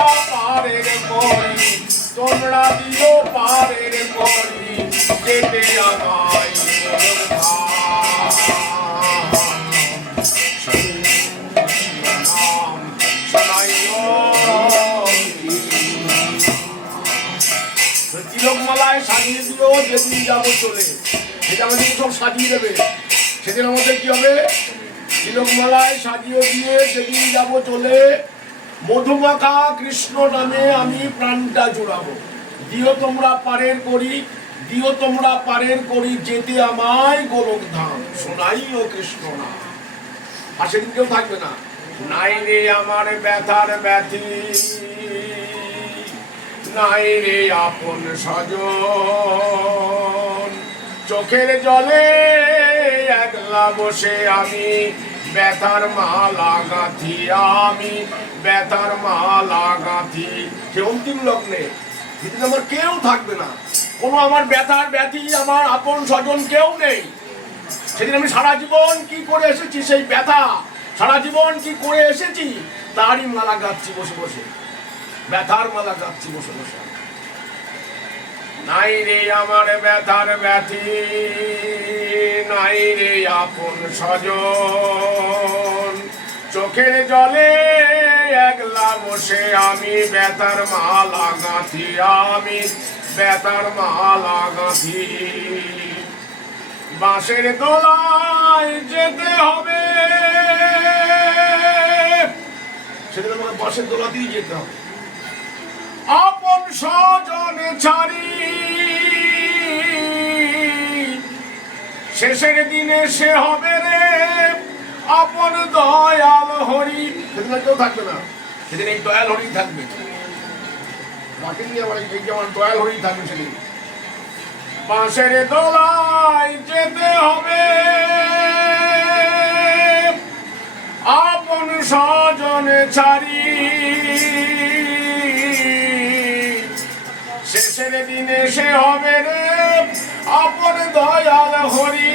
তোমরা পারের করি, তোমরা দিও পারের করি, যেতে আমায় তিলকমালায় সাজিয়ে দিও যেদিন যাবো চলে। সেটা আমাদের সব সাজিয়ে দেবে। সেদিন আমাদের কি হবে? তিলকমালায় সাজিয়ে দিয়ে যেদিন যাবো চলে, মধুমাখা কৃষ্ণ নামে আমি প্রাণটা জোড়াবো। দিও তোমরা পারের করি, দিও তোমরা পারের করি, যেতে আমায় গোলক ধাম, শোনাই ও কৃষ্ণ নাম। আর সেদিন কেউ থাকবে না। নাই রে আমার ব্যথার ব্যথি, নাই রে আপন স্বজন, চোখের জলে একলা বসে আমি ব্যথার মালা গাঁথি, আমি ব্যথার মালা গাঁথি। সে অন্তিম লগ্নে যেদিন আমার কেউ থাকবে না, কোনো আমার ব্যথার ব্যথি, আমার আপন স্বজন কেউ নেই, সেদিন আমি সারা জীবন কি করে এসেছি, সেই ব্যথা সারা জীবন কি করে এসেছি তারই মালা গাচ্ছি বসে বসে, ব্যথার মালা গাচ্ছি বসে বসে। নাই রে আমার ব্যথার ব্যথি, নাই রে আপন স্বজন, চোখের জলে একলা বসে আমি ব্যথার মালা গাঁথি, আমি ব্যথার মালা গাঁথি। বাঁশের দোলায় যেতে হবে, সেদিন আমাকে বাঁশের দোলাতেই যেতে হবে। আপন স্বজন ছাড়ি শেষের দিনে সে হবে রে আপন দয়াল হরি। সেদিন কেউ থাকবে না, সেদিন এই দয়াল হরি থাকবে। এই যেমন দয়াল হরি থাকবে সেদিন। বাঁশের দোলায় যেতে হবে, আপন স্বজন ছাড়ি শেষের দিনে সে হবে রে আপন দয়াল হরি,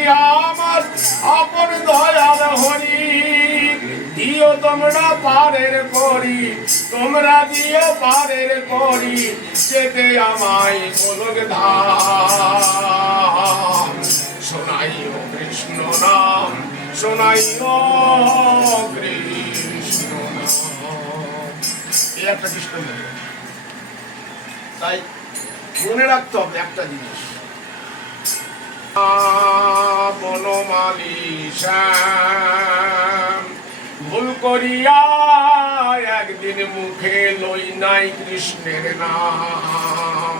আমার আপন দয়াল হরি। দিও তোমরা পারের করি, তোমরা দিও পারের করি, যেতে আমায় গোলক ধাম, শোনাই ও কৃষ্ণ নাম, শোনাই ও কৃষ্ণ নাম। এই একটা কৃষ্ণ নাম। তাই মনে রাখতে হবে একটা জিনিস, বনমালী শ্যাম ভুল করিয়া একদিন মুখে লই নাই কৃষ্ণের নাম।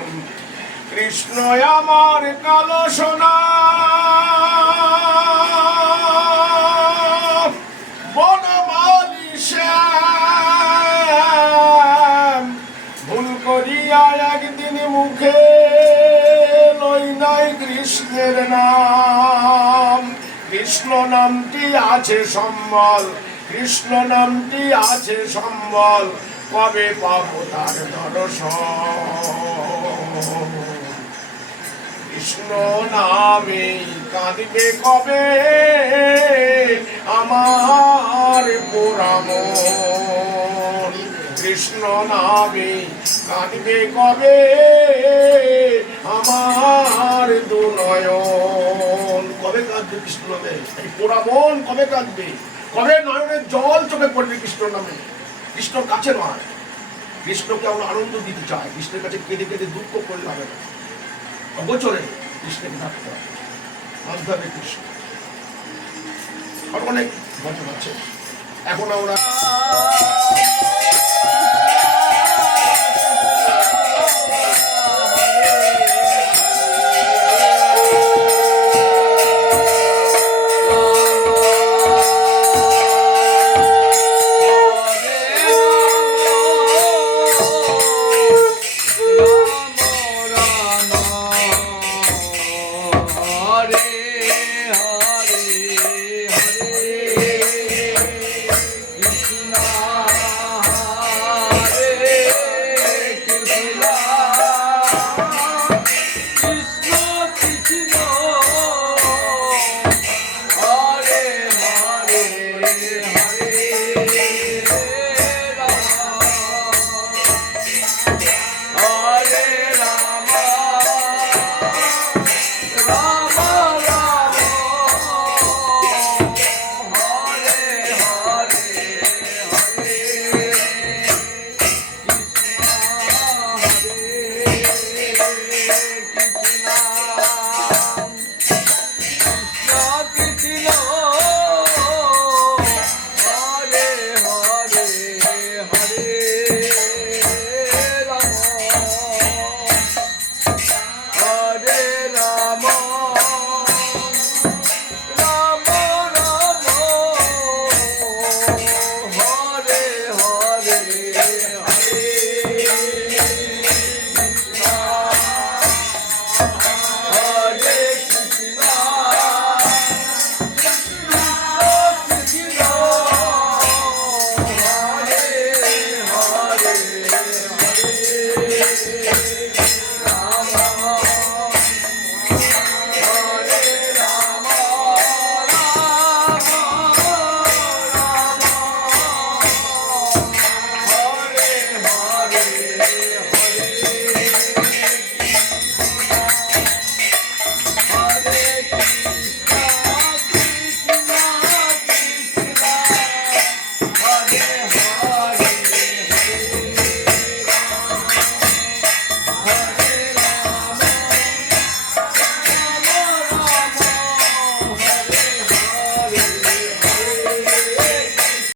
কৃষ্ণ আমার কালো সোনা, বনমালী শ্যাম ভুল করিয়া একদিন মুখে লই নাই কৃষ্ণের নাম। কৃষ্ণ নামটি আছে সম্বল, কৃষ্ণ নামটি আছে সম্বল, কবে পাবো তার দর্শন। কৃষ্ণ নামে কাঁদবে কবে আমার পোড়া মন, কৃষ্ণ নামে কাঁদবে কবে আমার দুনয়ন। কবে কাঁদবে কৃষ্ণ নামে? এই পোড়া মন কবে কাঁদবে? কবে নয়নের জল চোখে পড়বে কৃষ্ণ নামে? কৃষ্ণর কাছে নয়, কৃষ্ণকে আমরা আনন্দ দিতে চাই, কৃষ্ণের কাছে কেঁদে কেঁদে দুঃখ করলে হবে না। অগোচরে কৃষ্ণকে ডাকতে হবে, মানতে হবে কৃষ্ণ। আর অনেক বচন আছে। এখন আমরা Krishna Hare